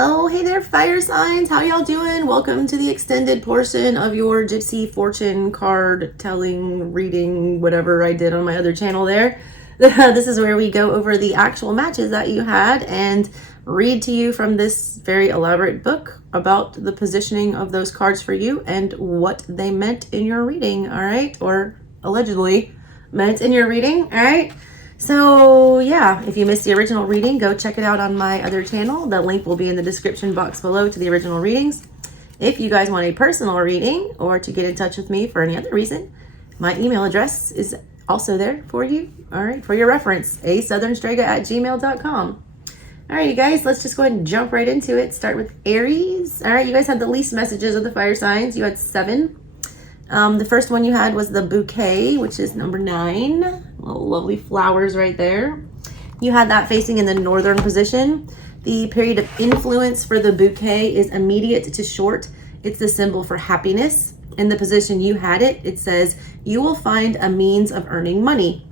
Oh, hey there, fire signs. How y'all doing? Welcome to the extended portion of your Gypsy fortune card telling, reading, whatever I did on my other channel there. This is where we go over the actual matches that you had and read to you from this very elaborate book about the positioning of those cards for you and what they meant in your reading, all right? Or allegedly meant in your reading, all right? So yeah, if you missed the original reading, go check it out on my other channel. The link will be in the description box below to the original readings. If you guys want a personal reading or to get in touch with me for any other reason, my email address is also there for you. All right, for your reference, ASouthernStrega@gmail.com. All right, you guys, let's just go ahead and jump right into it. Start with Aries. All right, you guys had the least messages of the fire signs. You had 7. The first one you had was the bouquet, which is number 9. Little lovely flowers right there. You had that facing in the northern position. The period of influence for the bouquet is immediate to short. It's the symbol for happiness. In the position you had it, it says, you will find a means of earning money.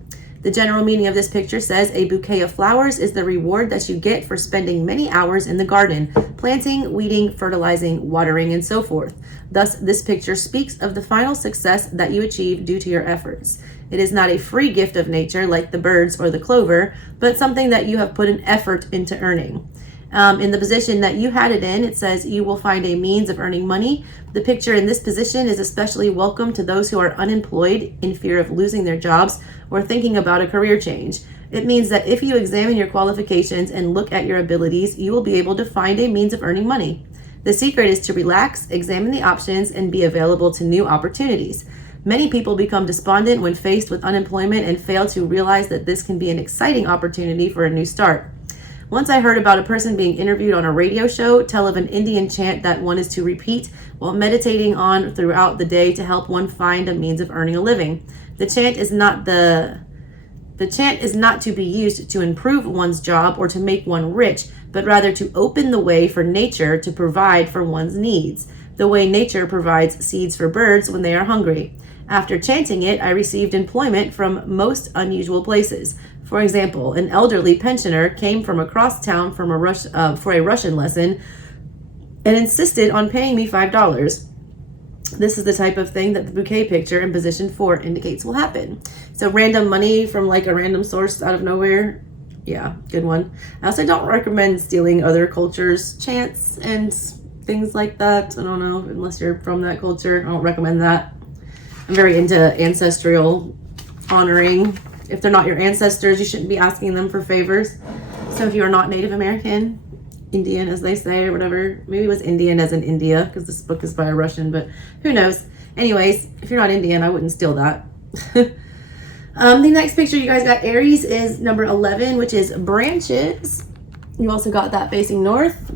The general meaning of this picture says a bouquet of flowers is the reward that you get for spending many hours in the garden, planting, weeding, fertilizing, watering, and so forth. Thus, this picture speaks of the final success that you achieve due to your efforts. It is not a free gift of nature like the birds or the clover, but something that you have put an effort into earning. In the position that you had it in, it says you will find a means of earning money. The picture in this position is especially welcome to those who are unemployed, in fear of losing their jobs, or thinking about a career change. It means that if you examine your qualifications and look at your abilities, you will be able to find a means of earning money. The secret is to relax, examine the options, and be available to new opportunities. Many people become despondent when faced with unemployment and fail to realize that this can be an exciting opportunity for a new start. Once I heard about a person being interviewed on a radio show tell of an Indian chant that one is to repeat while meditating on throughout the day to help one find a means of earning a living. The chant is not to be used to improve one's job or to make one rich, but rather to open the way for nature to provide for one's needs, the way nature provides seeds for birds when they are hungry. After chanting it, I received employment from most unusual places. For example, an elderly pensioner came from across town for a Russian lesson and insisted on paying me $5. This is the type of thing that the bouquet picture in position 4 indicates will happen. So random money from like a random source out of nowhere. Yeah, good one. I also don't recommend stealing other cultures' chants and things like that. I don't know, unless you're from that culture. I don't recommend that. I'm very into ancestral honoring. If they're not your ancestors, you shouldn't be asking them for favors. So if you're not Native American, Indian as they say, or whatever, maybe it was Indian as in India, because this book is by a Russian, but who knows. Anyways, if you're not Indian, I wouldn't steal that. The next picture you guys got, Aries, is number 11, which is branches. You also got that facing north.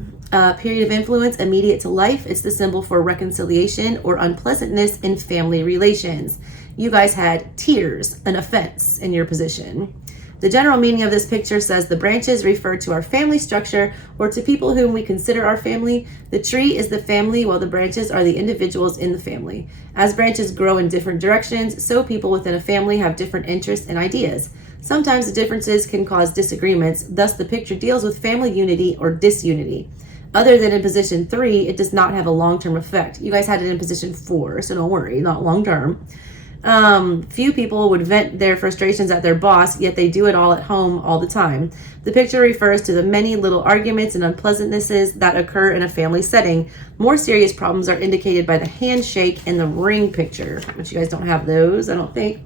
Period of influence, immediate to life. It's the symbol for reconciliation or unpleasantness in family relations. You guys had tears, an offense in your position. The general meaning of this picture says the branches refer to our family structure or to people whom we consider our family. The tree is the family while the branches are the individuals in the family. As branches grow in different directions, so people within a family have different interests and ideas. Sometimes the differences can cause disagreements, thus the picture deals with family unity or disunity. Other than in position 3, it does not have a long-term effect. You guys had it in position 4, so don't worry, not long-term. Few people would vent their frustrations at their boss, yet they do it all at home all the time. The picture refers to the many little arguments and unpleasantnesses that occur in a family setting. More serious problems are indicated by the handshake and the ring picture, which you guys don't have those, I don't think.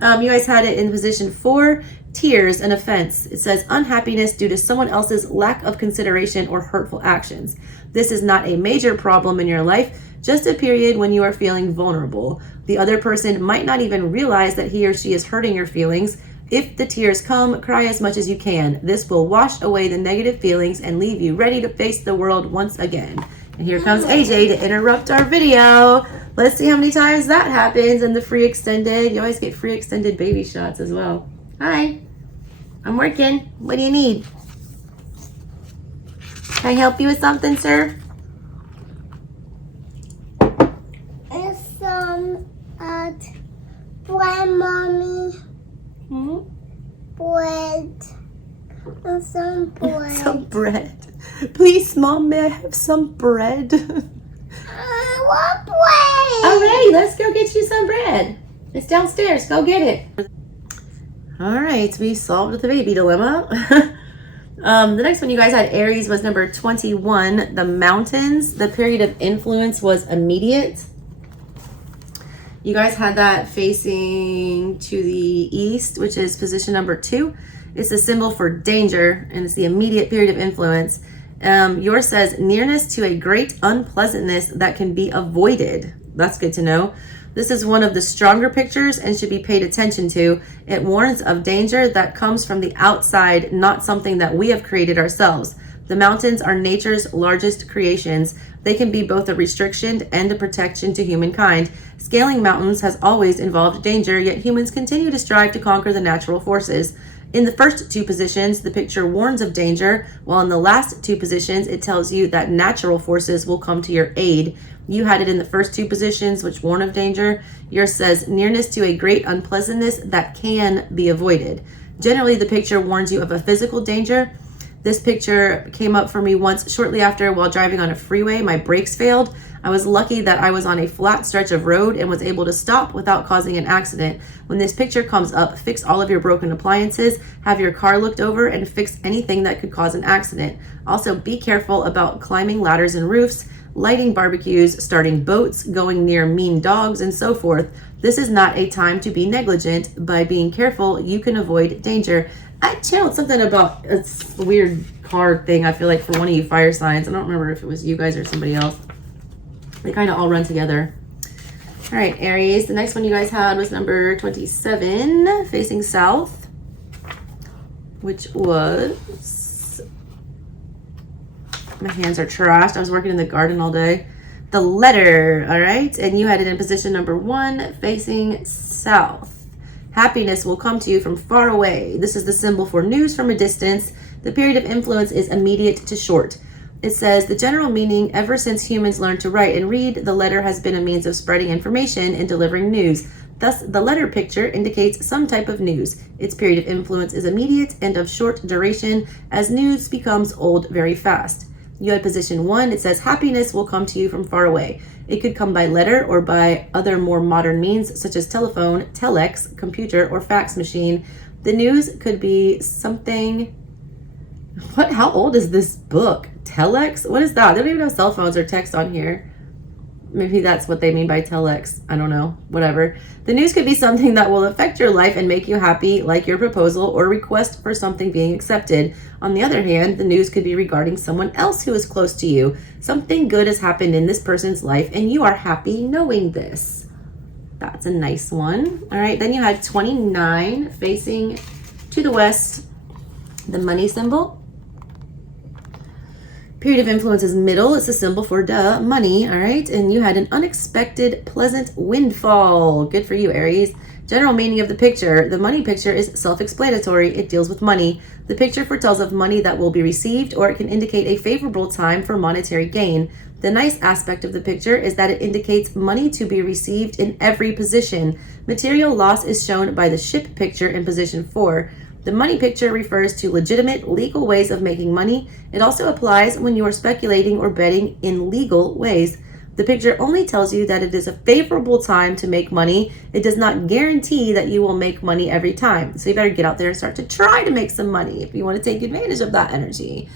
You guys had it in position 4, tears, an offense. It says unhappiness due to someone else's lack of consideration or hurtful actions. This is not a major problem in your life, just a period when you are feeling vulnerable. The other person might not even realize that he or she is hurting your feelings. If the tears come, cry as much as you can. This will wash away the negative feelings and leave you ready to face the world once again. And here comes AJ to interrupt our video. Let's see how many times that happens in the free extended. You always get free extended baby shots as well. Hi, I'm working. What do you need? Can I help you with something, sir? Bread, mommy. Hmm? Bread. And some bread. Some bread. Please, Mom, may I have some bread? I want bread. All right, let's go get you some bread. It's downstairs. Go get it. All right, we solved the baby dilemma. The next one you guys had, Aries, was number 21, the mountains. The period of influence was immediate. You guys had that facing to the east, which is position number 2. It's a symbol for danger, and it's the immediate period of influence. Yours says nearness to a great unpleasantness that can be avoided. That's good to know. This is one of the stronger pictures and should be paid attention to. It warns of danger that comes from the outside, not something that we have created ourselves. The mountains are nature's largest creations. They can be both a restriction and a protection to humankind. Scaling mountains has always involved danger, yet humans continue to strive to conquer the natural forces. In the first 2 positions, the picture warns of danger, while in the last 2 positions, it tells you that natural forces will come to your aid. You had it in the first 2 positions, which warn of danger. Yours says nearness to a great unpleasantness that can be avoided. Generally, the picture warns you of a physical danger. This picture came up for me once shortly after while driving on a freeway. My brakes failed. I was lucky that I was on a flat stretch of road and was able to stop without causing an accident. When this picture comes up, fix all of your broken appliances, have your car looked over, and fix anything that could cause an accident. Also, be careful about climbing ladders and roofs, lighting barbecues, starting boats, going near mean dogs, and so forth. This is not a time to be negligent. By being careful, you can avoid danger. I channeled something about a weird card thing, I feel like, for one of you fire signs. I don't remember if it was you guys or somebody else. They kind of all run together. All right, Aries. The next one you guys had was number 27, facing south, which was... My hands are trashed. I was working in the garden all day. The letter, all right? And you had it in position number 1, facing south. Happiness will come to you from far away. This is the symbol for news from a distance. The period of influence is immediate to short. It says, the general meaning, ever since humans learned to write and read, the letter has been a means of spreading information and delivering news. Thus, the letter picture indicates some type of news. Its period of influence is immediate and of short duration, as news becomes old very fast. You had position 1. It says, happiness will come to you from far away. It could come by letter or by other more modern means, such as telephone, telex, computer, or fax machine. The news could be something... What? How old is this book? Telex? What is that? They don't even have cell phones or text on here. Maybe that's what they mean by telex. I don't know. Whatever. The news could be something that will affect your life and make you happy, like your proposal or request for something being accepted. On the other hand, the news could be regarding someone else who is close to you. Something good has happened in this person's life, and you are happy knowing this. That's a nice one. All right. Then you had 29, facing to the west, the money symbol. Period of influence is middle. It's a symbol for money. All right. And you had an unexpected, pleasant windfall. Good for you, Aries. General meaning of the picture. The money picture is self-explanatory. It deals with money. The picture foretells of money that will be received, or it can indicate a favorable time for monetary gain. The nice aspect of the picture is that it indicates money to be received in every position. Material loss is shown by the ship picture in position 4. The money picture refers to legitimate, legal ways of making money. It also applies when you are speculating or betting in legal ways. The picture only tells you that it is a favorable time to make money. It does not guarantee that you will make money every time. So you better get out there and start to try to make some money if you want to take advantage of that energy.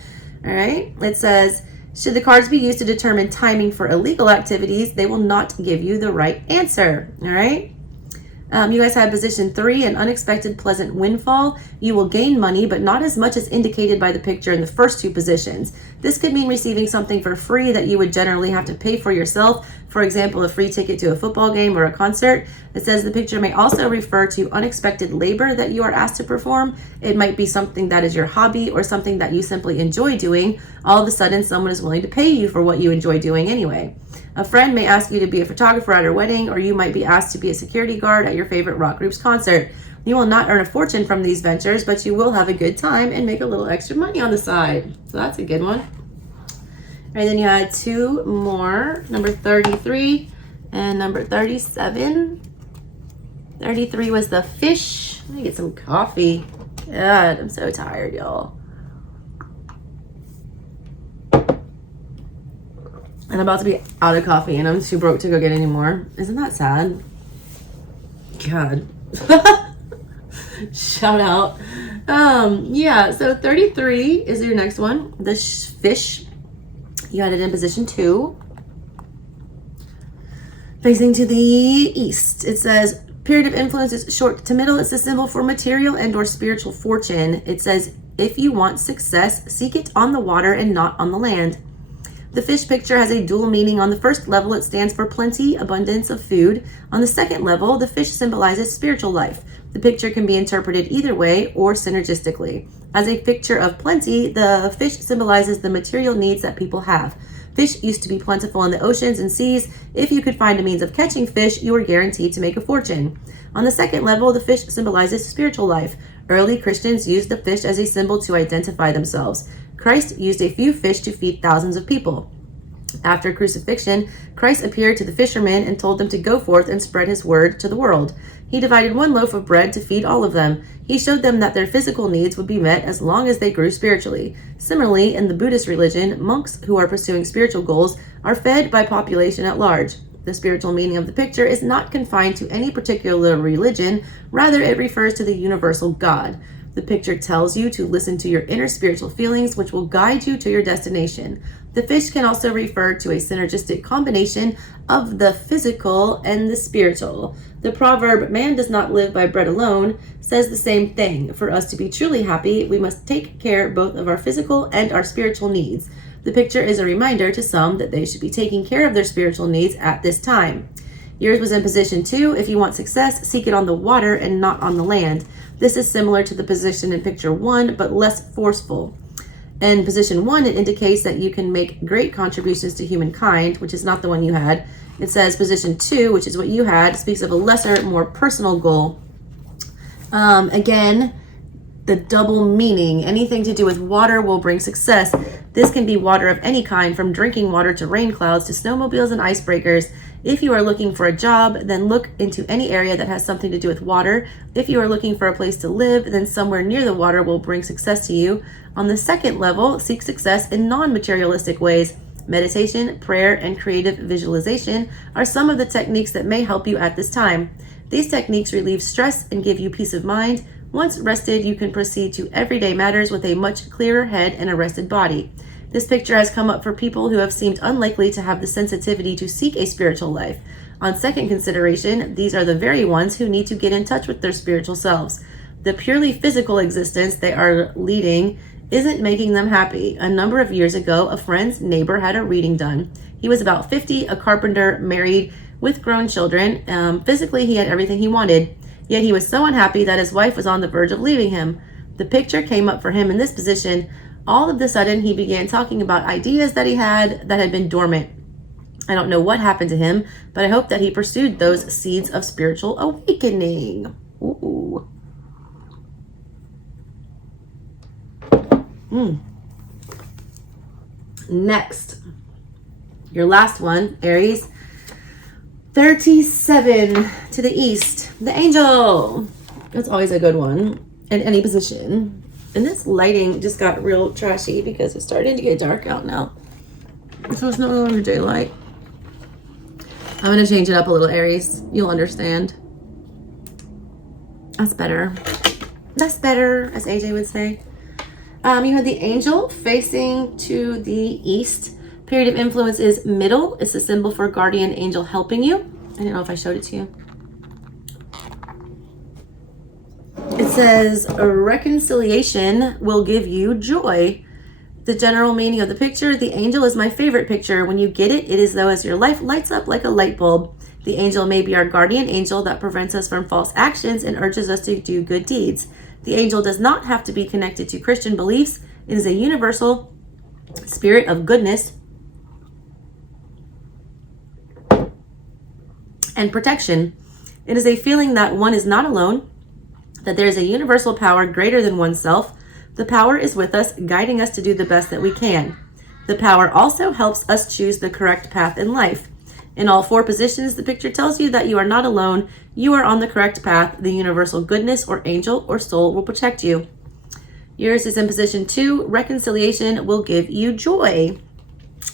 All right. It says, should the cards be used to determine timing for illegal activities, they will not give you the right answer. All right. You guys had position 3, an unexpected pleasant windfall. You will gain money, but not as much as indicated by the picture in the first 2 positions. This could mean receiving something for free that you would generally have to pay for yourself. For example, a free ticket to a football game or a concert. It says the picture may also refer to unexpected labor that you are asked to perform. It might be something that is your hobby or something that you simply enjoy doing. All of a sudden, someone is willing to pay you for what you enjoy doing anyway. A friend may ask you to be a photographer at her wedding, or you might be asked to be a security guard at your favorite rock group's concert. You will not earn a fortune from these ventures, but you will have a good time and make a little extra money on the side. So that's a good one. All right, then you had 2 more, number 33 and number 37. 33 was the fish. Let me get some coffee. God, I'm so tired, y'all. And I'm about to be out of coffee and I'm too broke to go get any more. Isn't that sad? God. Shout out. Yeah, so 33 is your next one. The fish. You had it in position 2. Facing to the east. It says, period of influence is short to middle. It's a symbol for material and or spiritual fortune. It says, if you want success, seek it on the water and not on the land. The fish picture has a dual meaning. On the first level, it stands for plenty, abundance of food. On the second level, the fish symbolizes spiritual life. The picture can be interpreted either way or synergistically. As a picture of plenty, the fish symbolizes the material needs that people have. Fish used to be plentiful in the oceans and seas. If you could find a means of catching fish, you were guaranteed to make a fortune. On the second level, the fish symbolizes spiritual life. Early Christians used the fish as a symbol to identify themselves. Christ used a few fish to feed thousands of people. After crucifixion, Christ appeared to the fishermen and told them to go forth and spread his word to the world. He divided 1 loaf of bread to feed all of them. He showed them that their physical needs would be met as long as they grew spiritually. Similarly, in the Buddhist religion, monks who are pursuing spiritual goals are fed by population at large. The spiritual meaning of the picture is not confined to any particular religion, rather it refers to the universal God. The picture tells you to listen to your inner spiritual feelings, which will guide you to your destination. The fish can also refer to a synergistic combination of the physical and the spiritual. The proverb, man does not live by bread alone, says the same thing. For us to be truly happy, we must take care both of our physical and our spiritual needs. The picture is a reminder to some that they should be taking care of their spiritual needs at this time. Yours was in position 2. If you want success, seek it on the water and not on the land. This is similar to the position in picture 1, but less forceful. In position 1, it indicates that you can make great contributions to humankind, which is not the one you had. It says position 2, which is what you had, speaks of a lesser, more personal goal. Again, the double meaning. Anything to do with water will bring success. This can be water of any kind, from drinking water to rain clouds to snowmobiles and icebreakers. If you are looking for a job, then look into any area that has something to do with water. If you are looking for a place to live, then somewhere near the water will bring success to you. On the second level, seek success in non-materialistic ways. Meditation, prayer, and creative visualization are some of the techniques that may help you at this time. These techniques relieve stress and give you peace of mind. Once rested, you can proceed to everyday matters with a much clearer head and a rested body. This picture has come up for people who have seemed unlikely to have the sensitivity to seek a spiritual life. On second consideration, these are the very ones who need to get in touch with their spiritual selves. The purely physical existence they are leading isn't making them happy. A number of years ago, a friend's neighbor had a reading done. He was about 50, a carpenter, married, with grown children. Physically, he had everything he wanted, yet he was so unhappy that his wife was on the verge of leaving him. The picture came up for him in this position. All of a sudden, he began talking about ideas that he had that had been dormant. I don't know what happened to him, but I hope that he pursued those seeds of spiritual awakening. Ooh. Next, your last one, Aries. 37 to the east, the angel. That's always a good one in any position. And this lighting just got real trashy because it's starting to get dark out now. So it's no longer daylight. I'm going to change it up a little, Aries. You'll understand. That's better. That's better, as AJ would say. You had the angel facing to the east. Period of influence is middle. It's a symbol for guardian angel helping you. I don't know if I showed it to you. It says, reconciliation will give you joy. The general meaning of the picture, the angel is my favorite picture. When you get it, it is though as your life lights up like a light bulb. The angel may be our guardian angel that prevents us from false actions and urges us to do good deeds. The angel does not have to be connected to Christian beliefs. It is a universal spirit of goodness and protection. It is a feeling that one is not alone, that there is a universal power greater than oneself. The power is with us, guiding us to do the best that we can. The power also helps us choose the correct path in life. In all 4 positions, the picture tells you that you are not alone. You are on the correct path. The universal goodness or angel or soul will protect you. Yours is in position 2. Reconciliation will give you joy.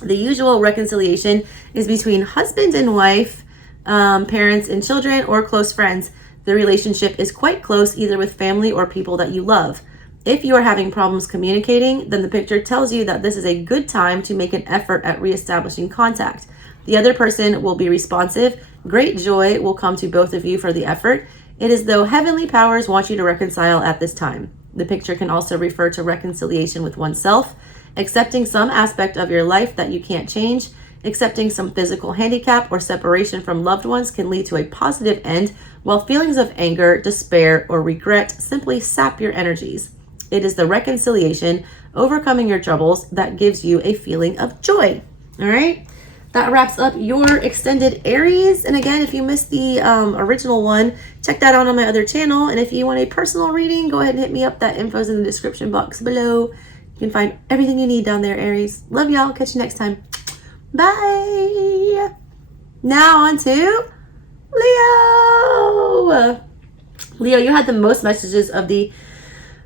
The usual reconciliation is between husband and wife, parents and children, or close friends. The relationship is quite close, either with family or people that you love. If you are having problems communicating, then the picture tells you that this is a good time to make an effort at reestablishing contact. The other person will be responsive. Great joy will come to both of you for the effort. It is though heavenly powers want you to reconcile at this time. The picture can also refer to reconciliation with oneself, accepting some aspect of your life that you can't change. Accepting some physical handicap or separation from loved ones can lead to a positive end, while feelings of anger, despair, or regret simply sap your energies. It is the reconciliation, overcoming your troubles, that gives you a feeling of joy. All right, that wraps up your extended Aries. And again, if you missed the original one, check that out on my other channel. And if you want a personal reading, go ahead and hit me up. That info's in the description box below. You can find everything you need down there, Aries. Love y'all. Catch you next time. Bye. Now on to Leo. Leo, you had the most messages of the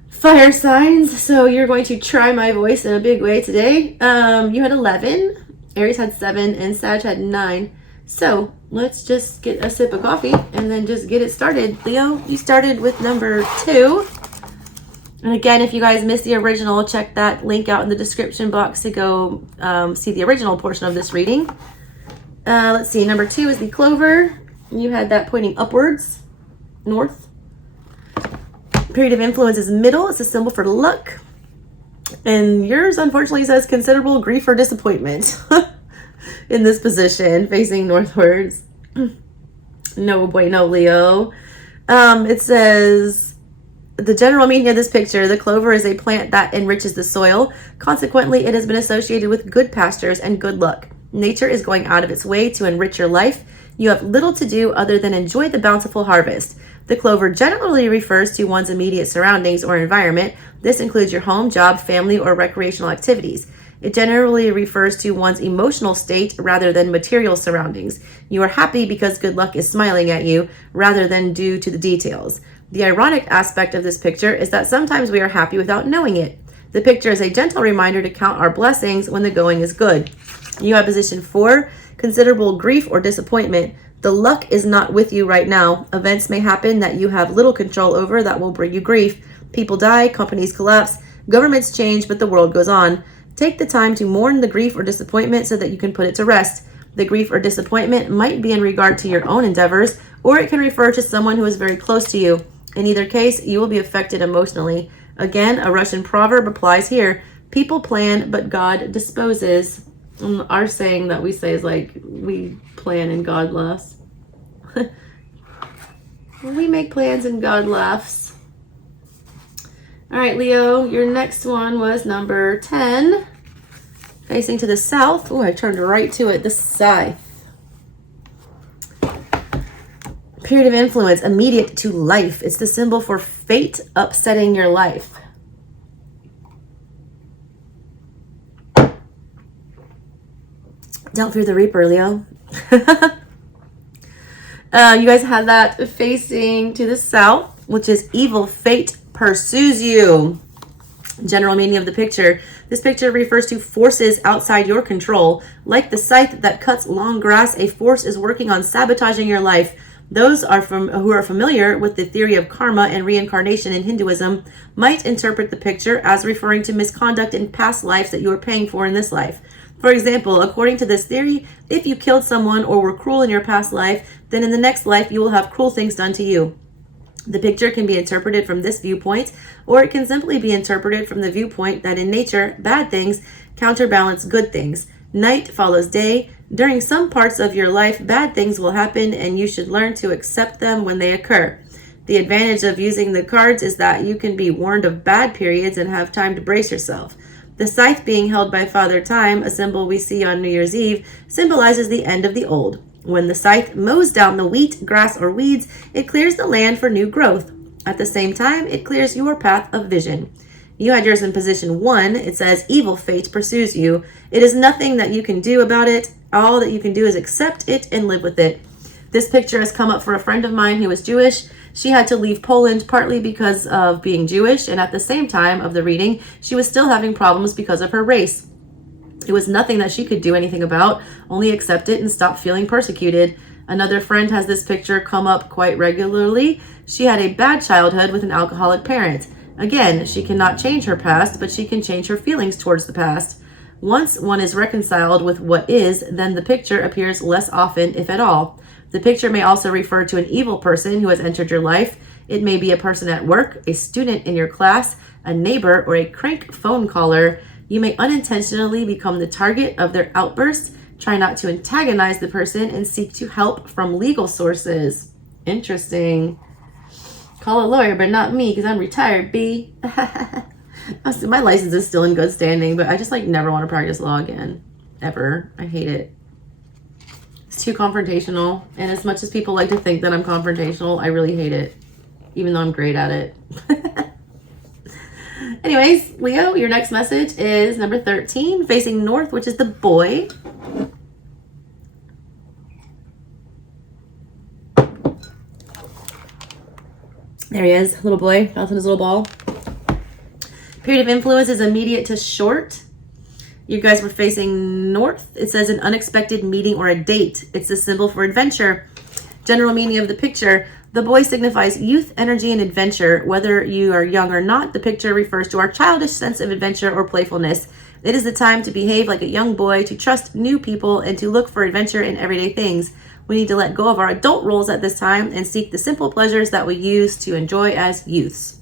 fire signs, so you're going to try my voice in a big way today. You had 11, Aries had 7, and Sag had 9. So let's just get a sip of coffee and then just get it started. Leo, you started with number 2. And again, if you guys missed the original, check that link out in the description box to go see the original portion of this reading. Let's see, number 2 is the clover. You had that pointing upwards, north. Period of influence is middle. It's a symbol for luck. And yours, unfortunately, says considerable grief or disappointment in this position, facing northwards. No bueno, Leo. It says, the general meaning of this picture, the clover is a plant that enriches the soil. Consequently, it has been associated with good pastures and good luck. Nature is going out of its way to enrich your life. You have little to do other than enjoy the bountiful harvest. The clover generally refers to one's immediate surroundings or environment. This includes your home, job, family, or recreational activities. It generally refers to one's emotional state rather than material surroundings. You are happy because good luck is smiling at you rather than due to the details. The ironic aspect of this picture is that sometimes we are happy without knowing it. The picture is a gentle reminder to count our blessings when the going is good. You have position 4, considerable grief or disappointment. The luck is not with you right now. Events may happen that you have little control over that will bring you grief. People die, companies collapse, governments change, but the world goes on. Take the time to mourn the grief or disappointment so that you can put it to rest. The grief or disappointment might be in regard to your own endeavors, or it can refer to someone who is very close to you. In either case, you will be affected emotionally. Again, a Russian proverb applies here. People plan, but God disposes. Our saying that we say is like, we plan and God laughs. We make plans and God laughs. All right, Leo, your next one was number 10. Facing to the south. Oh, I turned right to it. The scythe. Period of influence, immediate to life. It's the symbol for fate upsetting your life. Don't fear the reaper, Leo. You guys have that facing to the south, which is evil fate pursues you. General meaning of the picture. This picture refers to forces outside your control. Like the scythe that cuts long grass, a force is working on sabotaging your life. Those who are familiar with the theory of karma and reincarnation in Hinduism might interpret the picture as referring to misconduct in past lives that you are paying for in this life. For example, according to this theory, if you killed someone or were cruel in your past life, then in the next life you will have cruel things done to you. The picture can be interpreted from this viewpoint, or it can simply be interpreted from the viewpoint that in nature, bad things counterbalance good things. Night follows day. During some parts of your life, bad things will happen, and you should learn to accept them when they occur. The advantage of using the cards is that you can be warned of bad periods and have time to brace yourself. The scythe being held by Father Time, a symbol we see on New Year's Eve, symbolizes the end of the old. When the scythe mows down the wheat, grass, or weeds, it clears the land for new growth. At the same time, it clears your path of vision. You had yours in position 1. It says, evil fate pursues you. It is nothing that you can do about it. All that you can do is accept it and live with it. This picture has come up for a friend of mine who was Jewish. She had to leave Poland partly because of being Jewish, and at the same time of the reading, she was still having problems because of her race. It was nothing that she could do anything about, only accept it and stop feeling persecuted. Another friend has this picture come up quite regularly. She had a bad childhood with an alcoholic parent. Again, she cannot change her past, but she can change her feelings towards the past. Once one is reconciled with what is, then the picture appears less often, if at all. The picture may also refer to an evil person who has entered your life. It may be a person at work, a student in your class, a neighbor, or a crank phone caller. You may unintentionally become the target of their outbursts. Try not to antagonize the person and seek to help from legal sources. Interesting. Call a lawyer, but not me, because I'm retired, B. My license is still in good standing, but I just never want to practice law again. Ever. I hate it. It's too confrontational. And as much as people like to think that I'm confrontational, I really hate it. Even though I'm great at it. Anyways, Leo, your next message is number 13, facing north, which is the boy. There he is, little boy, bouncing his little ball. Period of influence is immediate to short. You guys were facing north. It says an unexpected meeting or a date. It's a symbol for adventure. General meaning of the picture. The boy signifies youth, energy, and adventure. Whether you are young or not, the picture refers to our childish sense of adventure or playfulness. It is the time to behave like a young boy, to trust new people, and to look for adventure in everyday things. We need to let go of our adult roles at this time and seek the simple pleasures that we used to enjoy as youths.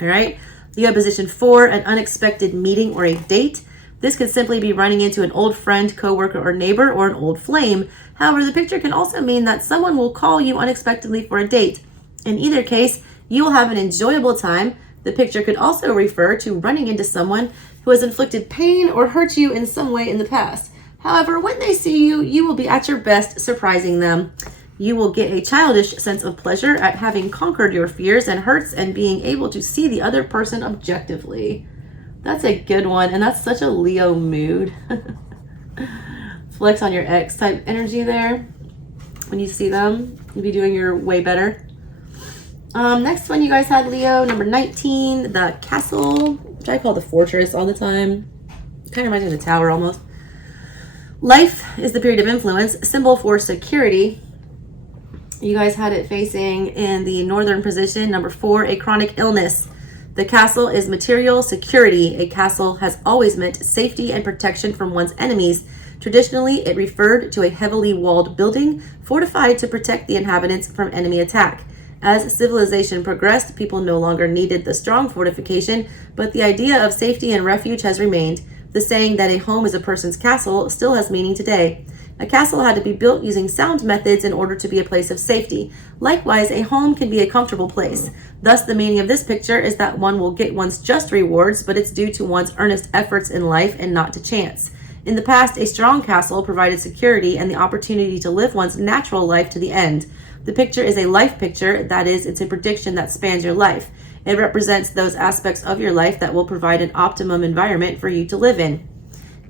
All right. You have position 4, an unexpected meeting or a date. This could simply be running into an old friend, coworker, or neighbor, or an old flame. However, the picture can also mean that someone will call you unexpectedly for a date. In either case, you will have an enjoyable time. The picture could also refer to running into someone who has inflicted pain or hurt you in some way in the past. However, when they see you, you will be at your best surprising them. You will get a childish sense of pleasure at having conquered your fears and hurts and being able to see the other person objectively. That's a good one, and that's such a Leo mood. Flex on your ex type energy there. When you see them, you'll be doing your way better. Next one you guys had, Leo, number 19, the castle, which I call the fortress all the time. Kind of reminds me of the tower almost. Life is the period of influence, symbol for security. You guys had it facing in the northern position, number 4, a chronic illness. The castle is material security. A castle has always meant safety and protection from one's enemies. Traditionally, it referred to a heavily walled building fortified to protect the inhabitants from enemy attack. As civilization progressed, people no longer needed the strong fortification, but the idea of safety and refuge has remained. The saying that a home is a person's castle still has meaning today. A castle had to be built using sound methods in order to be a place of safety. Likewise, a home can be a comfortable place. Thus, the meaning of this picture is that one will get one's just rewards, but it's due to one's earnest efforts in life and not to chance. In the past, a strong castle provided security and the opportunity to live one's natural life to the end. The picture is a life picture, that is, it's a prediction that spans your life. It represents those aspects of your life that will provide an optimum environment for you to live in.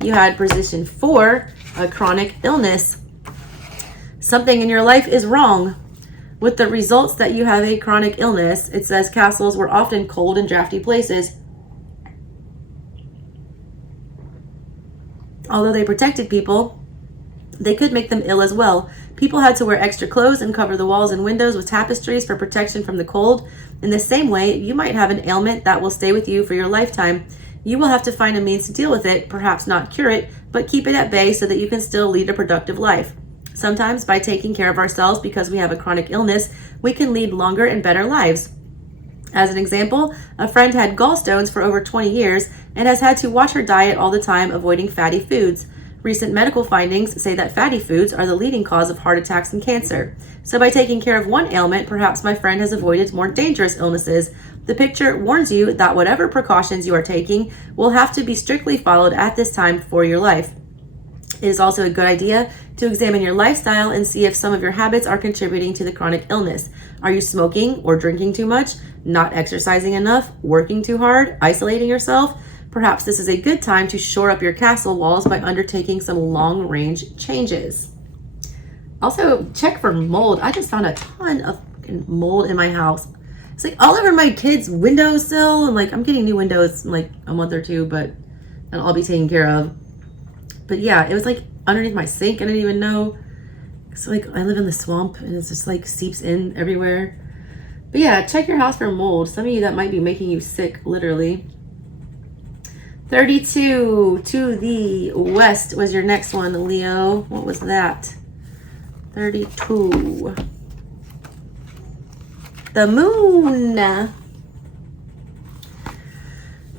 You had position 4, a chronic illness. Something in your life is wrong. With the results that you have a chronic illness, it says castles were often cold and drafty places. Although they protected people, they could make them ill as well. People had to wear extra clothes and cover the walls and windows with tapestries for protection from the cold. In the same way, you might have an ailment that will stay with you for your lifetime. You will have to find a means to deal with it, perhaps not cure it, but keep it at bay so that you can still lead a productive life. Sometimes, by taking care of ourselves because we have a chronic illness, we can lead longer and better lives. As an example, a friend had gallstones for over 20 years and has had to watch her diet all the time, avoiding fatty foods. Recent medical findings say that fatty foods are the leading cause of heart attacks and cancer. So by taking care of one ailment, perhaps my friend has avoided more dangerous illnesses. The picture warns you that whatever precautions you are taking will have to be strictly followed at this time for your life. It is also a good idea to examine your lifestyle and see if some of your habits are contributing to the chronic illness. Are you smoking or drinking too much, not exercising enough, working too hard, isolating yourself? Perhaps this is a good time to shore up your castle walls by undertaking some long-range changes. Also, check for mold. I just found a ton of mold in my house. It's like all over my kids' windowsill, and I'm getting new windows in a month or two, but that'll all be taken care of. But yeah, it was like underneath my sink. I didn't even know. So like I live in the swamp and it's just like seeps in everywhere. But yeah, check your house for mold. Some of you that might be making you sick, literally. 32 to the west was your next one, Leo. What was that? 32. The moon.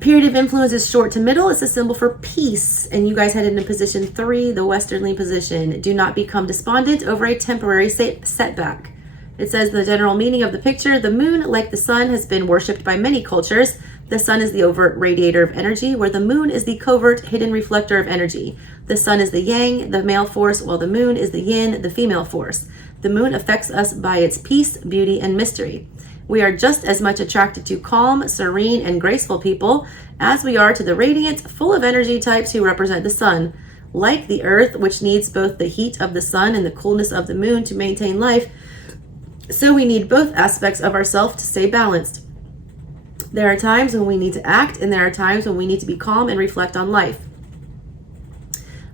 Period of influence is short to middle. It's a symbol for peace. And you guys headed into position 3, the westernly position. Do not become despondent over a temporary setback. It says the general meaning of the picture: the moon, like the sun, has been worshipped by many cultures. The sun is the overt radiator of energy, where the moon is the covert, hidden reflector of energy. The sun is the yang, the male force, while the moon is the yin, the female force. The moon affects us by its peace, beauty, and mystery. We are just as much attracted to calm, serene, and graceful people as we are to the radiant, full of energy types who represent the sun. Like the earth, which needs both the heat of the sun and the coolness of the moon to maintain life, so we need both aspects of ourselves to stay balanced. There are times when we need to act, and there are times when we need to be calm and reflect on life.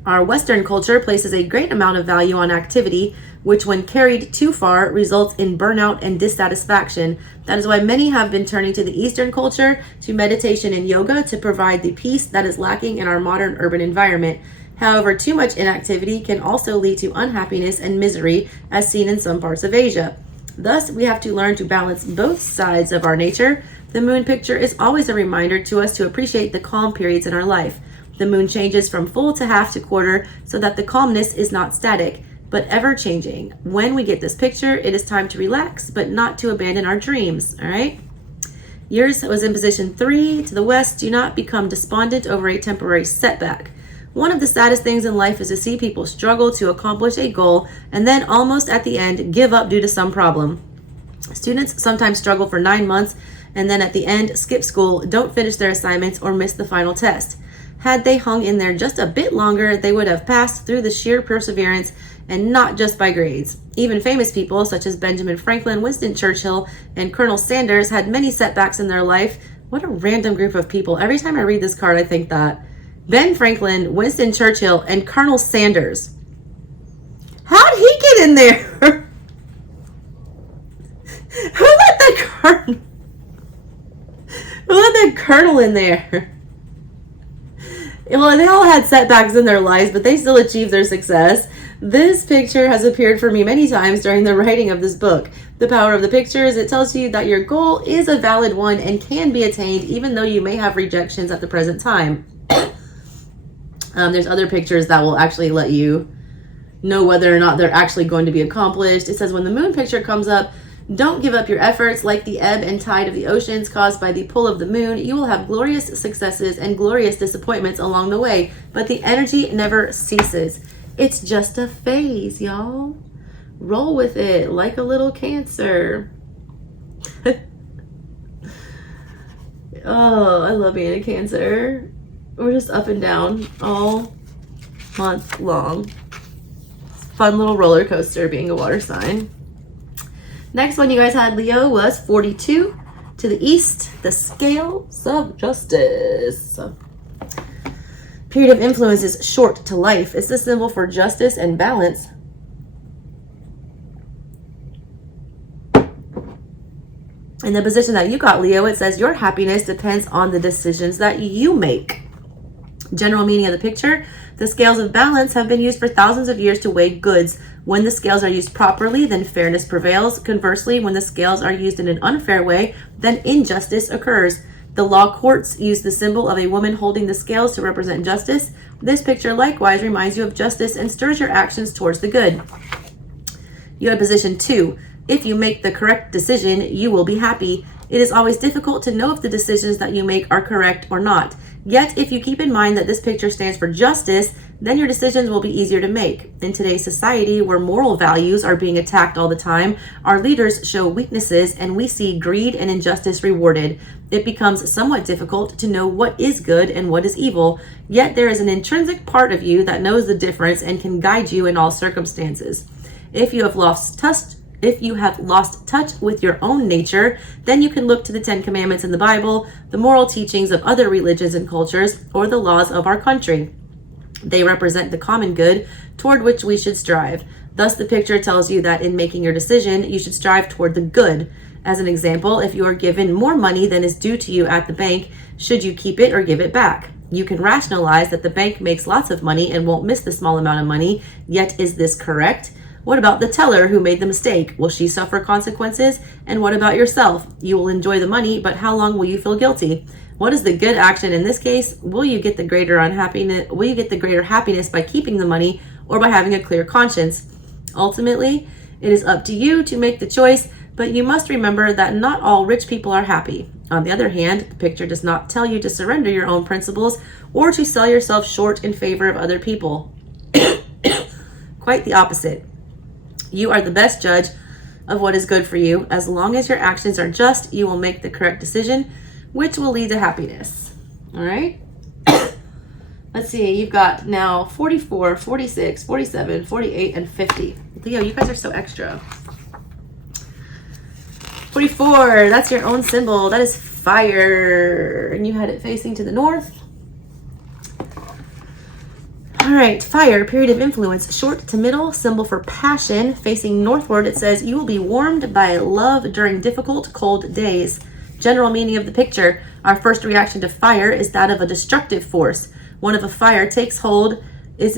Our Western culture places a great amount of value on activity, which when carried too far results in burnout and dissatisfaction. That is why many have been turning to the Eastern culture, to meditation and yoga, to provide the peace that is lacking in our modern urban environment. However, too much inactivity can also lead to unhappiness and misery, as seen in some parts of Asia. Thus, we have to learn to balance both sides of our nature. The moon picture is always a reminder to us to appreciate the calm periods in our life. The moon changes from full to half to quarter, so that the calmness is not static, but ever changing. When we get this picture, it is time to relax, but not to abandon our dreams, all right? Yours was in position 3 to the west. Do not become despondent over a temporary setback. One of the saddest things in life is to see people struggle to accomplish a goal and then almost at the end give up due to some problem. Students sometimes struggle for 9 months and then at the end skip school, don't finish their assignments, or miss the final test. Had they hung in there just a bit longer, they would have passed through the sheer perseverance and not just by grades. Even famous people such as Benjamin Franklin, Winston Churchill, and Colonel Sanders had many setbacks in their life. What a random group of people. Every time I read this card, I think that. Ben Franklin, Winston Churchill, and Colonel Sanders. How'd he get in there? Who let the colonel in there? Well, they all had setbacks in their lives, but they still achieved their success. This picture has appeared for me many times during the writing of this book. The power of the picture is it tells you that your goal is a valid one and can be attained, even though you may have rejections at the present time. There's other pictures that will actually let you know whether or not they're actually going to be accomplished. It says when the moon picture comes up, don't give up your efforts. Like the ebb and tide of the oceans caused by the pull of the moon, you will have glorious successes and glorious disappointments along the way, but the energy never ceases. It's just a phase, y'all. Roll with it like a little Cancer. Oh, I love being a Cancer. We're just up and down all month long. Fun little roller coaster being a water sign. Next one you guys had, Leo, was 42 to the east, the scales of justice. Period of influence is short to life. It's the symbol for justice and balance. In the position that you got, Leo, it says your happiness depends on the decisions that you make. General meaning of the picture: the scales of balance have been used for thousands of years to weigh goods. When the scales are used properly, then fairness prevails. Conversely, when the scales are used in an unfair way, then injustice occurs. The law courts use the symbol of a woman holding the scales to represent justice. This picture likewise reminds you of justice and stirs your actions towards the good. You had position 2. If you make the correct decision, you will be happy. It is always difficult to know if the decisions that you make are correct or not. Yet, if you keep in mind that this picture stands for justice, then your decisions will be easier to make. In today's society, where moral values are being attacked all the time, our leaders show weaknesses, and we see greed and injustice rewarded. It becomes somewhat difficult to know what is good and what is evil, yet there is an intrinsic part of you that knows the difference and can guide you in all circumstances. If you have lost touch with your own nature, then you can look to the 10 Commandments in the Bible, the moral teachings of other religions and cultures, or the laws of our country. They represent the common good toward which we should strive. Thus, the picture tells you that in making your decision, you should strive toward the good. As an example, if you are given more money than is due to you at the bank, should you keep it or give it back? You can rationalize that the bank makes lots of money and won't miss the small amount of money, yet is this correct? What about the teller who made the mistake? Will she suffer consequences? And what about yourself? You will enjoy the money, but how long will you feel guilty? What is the good action in this case? Will you get the greater happiness by keeping the money or by having a clear conscience? Ultimately, it is up to you to make the choice, but you must remember that not all rich people are happy. On the other hand, the picture does not tell you to surrender your own principles or to sell yourself short in favor of other people. Quite the opposite. You are the best judge of what is good for you. As long as your actions are just, you will make the correct decision, which will lead to happiness. All right? Let's see. You've got now 44, 46, 47, 48, and 50. Leo, you guys are so extra. 44, that's your own symbol. That is fire. And you had it facing to the north. All right, fire, period of influence, short to middle, symbol for passion. Facing northward, it says, you will be warmed by love during difficult, cold days. General meaning of the picture. Our first reaction to fire is that of a destructive force. Once a fire takes hold, it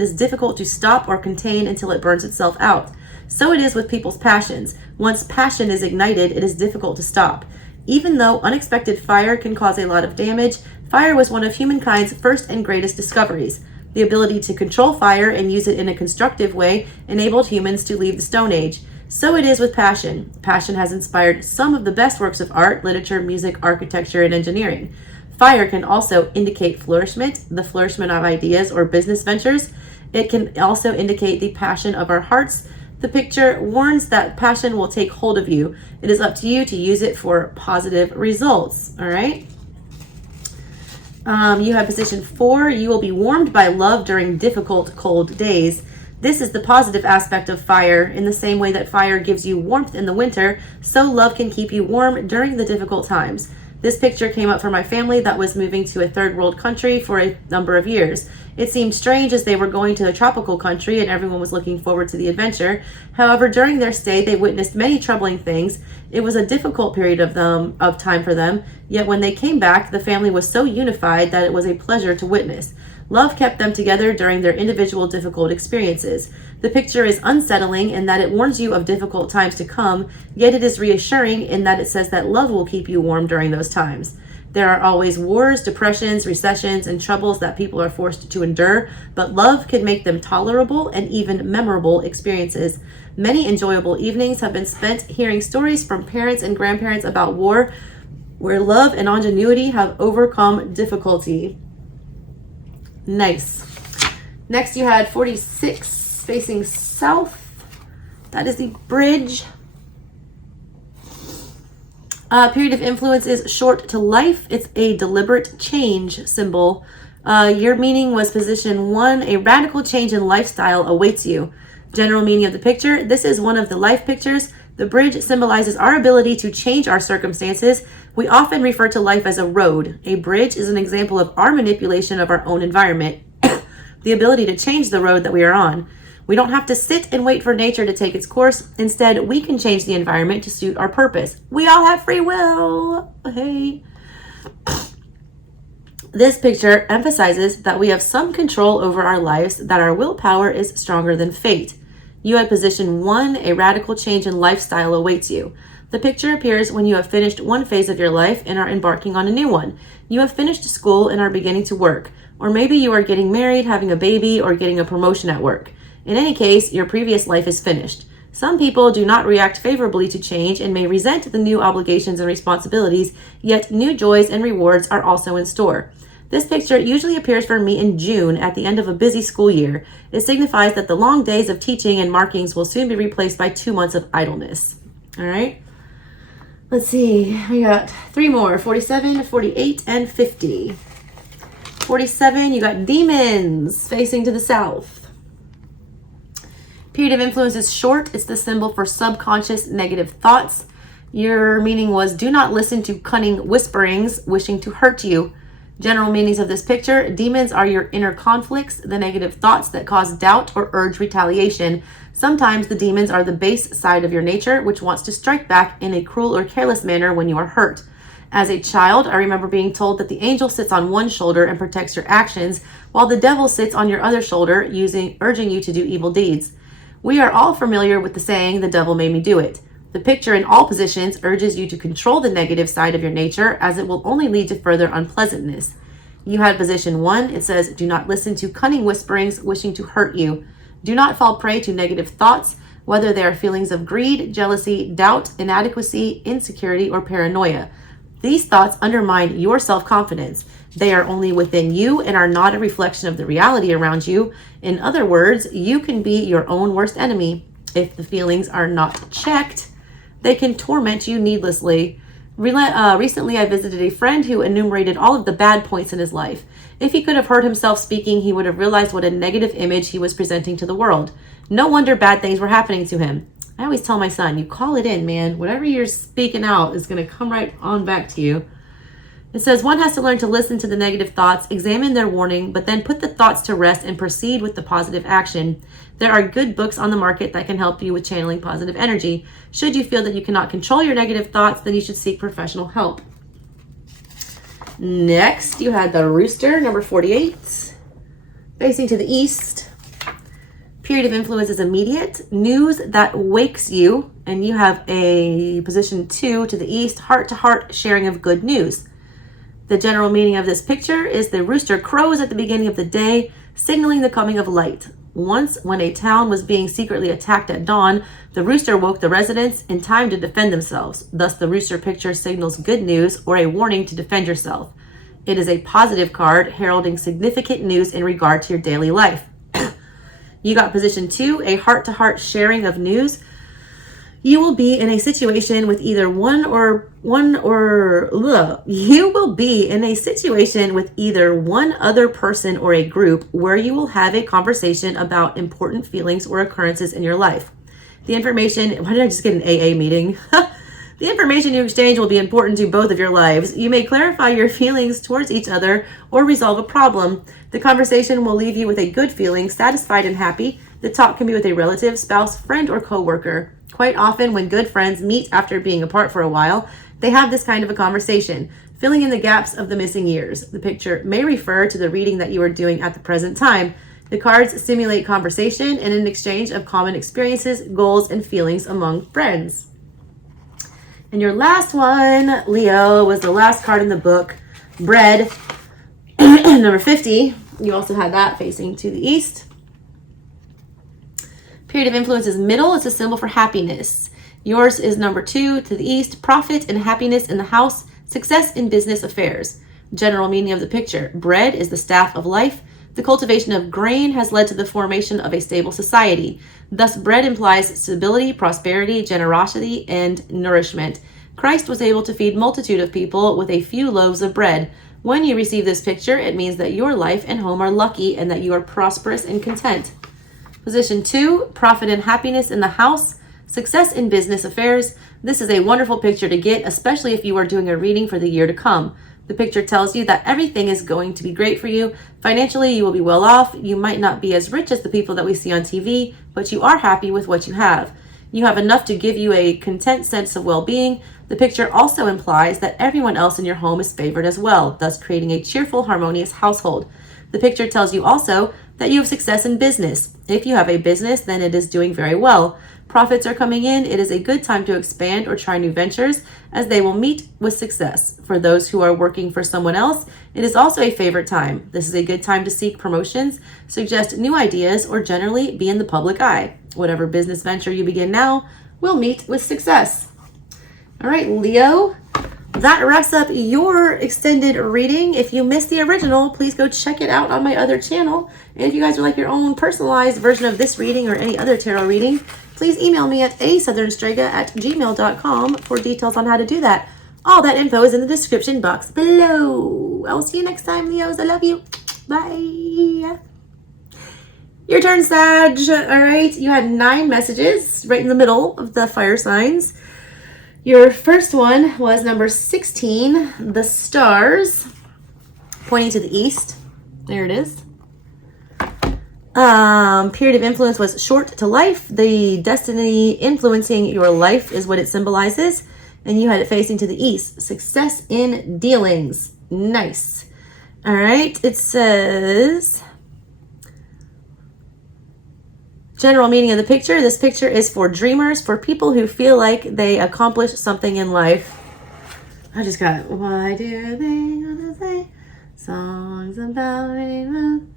is difficult to stop or contain until it burns itself out. So it is with people's passions. Once passion is ignited, it is difficult to stop. Even though unexpected fire can cause a lot of damage, fire was one of humankind's first and greatest discoveries. The ability to control fire and use it in a constructive way enabled humans to leave the Stone Age. So it is with passion. Passion has inspired some of the best works of art, literature, music, architecture, and engineering. Fire can also indicate flourishment, the flourishment of ideas or business ventures. It can also indicate the passion of our hearts. The picture warns that passion will take hold of you. It is up to you to use it for positive results. All right. You have position 4. You will be warmed by love during difficult, cold days. This is the positive aspect of fire. In the same way that fire gives you warmth in the winter, so love can keep you warm during the difficult times. This picture came up for my family that was moving to a third world country for a number of years. It seemed strange as they were going to a tropical country and everyone was looking forward to the adventure. However, during their stay, they witnessed many troubling things. It was a difficult period of time for them, yet when they came back, the family was so unified that it was a pleasure to witness. Love kept them together during their individual difficult experiences. The picture is unsettling in that it warns you of difficult times to come, yet it is reassuring in that it says that love will keep you warm during those times. There are always wars, depressions, recessions, and troubles that people are forced to endure, but love can make them tolerable and even memorable experiences. Many enjoyable evenings have been spent hearing stories from parents and grandparents about war, where love and ingenuity have overcome difficulty. Nice. Next you had 46 facing south. That is the bridge. Period of influence is short to life. It's a deliberate change symbol. Your meaning was position 1. A radical change in lifestyle awaits you. General meaning of the picture. This is one of the life pictures. The bridge symbolizes our ability to change our circumstances. We often refer to life as a road. A bridge is an example of our manipulation of our own environment, the ability to change the road that we are on. We don't have to sit and wait for nature to take its course. Instead, we can change the environment to suit our purpose. We all have free will. Hey. This picture emphasizes that we have some control over our lives, that our willpower is stronger than fate. You had position 1, a radical change in lifestyle awaits you. The picture appears when you have finished one phase of your life and are embarking on a new one. You have finished school and are beginning to work. Or maybe you are getting married, having a baby, or getting a promotion at work. In any case, your previous life is finished. Some people do not react favorably to change and may resent the new obligations and responsibilities, yet new joys and rewards are also in store. This picture usually appears for me in June at the end of a busy school year. It signifies that the long days of teaching and markings will soon be replaced by 2 months of idleness. All right. Let's see. We got 3 more, 47, 48, and 50. 47, you got demons facing to the south. Period of influence is short. It's the symbol for subconscious negative thoughts. Your meaning was, do not listen to cunning whisperings wishing to hurt you. General meanings of this picture: demons are your inner conflicts, the negative thoughts that cause doubt or urge retaliation. Sometimes the demons are the base side of your nature, which wants to strike back in a cruel or careless manner when you are hurt. As a child, I remember being told that the angel sits on one shoulder and protects your actions, while the devil sits on your other shoulder, urging you to do evil deeds. We are all familiar with the saying, "The devil made me do it." The picture in all positions urges you to control the negative side of your nature, as it will only lead to further unpleasantness. You had position 1. It says, do not listen to cunning whisperings wishing to hurt you. Do not fall prey to negative thoughts, whether they are feelings of greed, jealousy, doubt, inadequacy, insecurity, or paranoia. These thoughts undermine your self-confidence. They are only within you and are not a reflection of the reality around you. In other words, you can be your own worst enemy. If the feelings are not checked, they can torment you needlessly. Recently, I visited a friend who enumerated all of the bad points in his life. If he could have heard himself speaking, he would have realized what a negative image he was presenting to the world. No wonder bad things were happening to him. I always tell my son, you call it in, man. Whatever you're speaking out is going to come right on back to you. It says one has to learn to listen to the negative thoughts, examine their warning, but then put the thoughts to rest and proceed with the positive action. There are good books on the market that can help you with channeling positive energy. Should you feel that you cannot control your negative thoughts, then you should seek professional help. Next, you had the rooster, number 48, facing to the east. Period of influence is immediate. News that wakes you, and you have a position 2 to the east, heart-to-heart sharing of good news. The general meaning of this picture is the rooster crows at the beginning of the day, signaling the coming of light. Once, when a town was being secretly attacked at dawn, the rooster woke the residents in time to defend themselves. Thus, the rooster picture signals good news or a warning to defend yourself. It is a positive card heralding significant news in regard to your daily life. You got position 2, a heart-to-heart sharing of news. You will be in a situation with either one other person or a group where you will have a conversation about important feelings or occurrences in your life. The information, why did I just get an AA meeting? The information you exchange will be important to both of your lives. You may clarify your feelings towards each other or resolve a problem. The conversation will leave you with a good feeling, satisfied and happy. The talk can be with a relative, spouse, friend, or coworker. Quite often, when good friends meet after being apart for a while, they have this kind of a conversation, filling in the gaps of the missing years. The picture may refer to the reading that you are doing at the present time. The cards simulate conversation and an exchange of common experiences, goals, and feelings among friends. And your last one, Leo, was the last card in the book, bread, number 50. You also had that facing to the east. Period of influence is middle. It's a symbol for happiness. Yours is number 2 to the east, profit and happiness in the house, success in business affairs. General meaning of the picture, bread is the staff of life. The cultivation of grain has led to the formation of a stable society. Thus, bread implies stability, prosperity, generosity, and nourishment. Christ was able to feed multitude of people with a few loaves of bread. When you receive this picture, it means that your life and home are lucky and that you are prosperous and content. Position 2, profit and happiness in the house, success in business affairs. This is a wonderful picture to get, especially if you are doing a reading for the year to come. The picture tells you that everything is going to be great for you. Financially, you will be well off. You might not be as rich as the people that we see on TV, but you are happy with what you have. You have enough to give you a content sense of well-being. The picture also implies that everyone else in your home is favored as well, thus creating a cheerful, harmonious household. The picture tells you also that you have success in business. If you have a business, then it is doing very well. Profits are coming in. It is a good time to expand or try new ventures, as they will meet with success. For those who are working for someone else, it is also a favorite time. This is a good time to seek promotions, suggest new ideas, or generally be in the public eye. Whatever business venture you begin now will meet with success. All right, Leo, that wraps up your extended reading. If you missed the original, please go check it out on my other channel. And if you guys would like your own personalized version of this reading or any other tarot reading, please email me at ASouthernStrega@gmail.com for details on how to do that. All that info is in the description box below. I will see you next time, Leos. I love you. Bye. Your turn, Sag. All right, you had 9 messages right in the middle of the fire signs. Your first one was number 16, the stars. pointing to the east. There it is. Period of influence was short to life. The destiny influencing your life is what it symbolizes. And you had it facing to the east. Success in dealings. Nice. All right. It says, general meaning of the picture. This picture is for dreamers, for people who feel like they accomplished something in life. I just got, why do they wanna say songs about rainbows?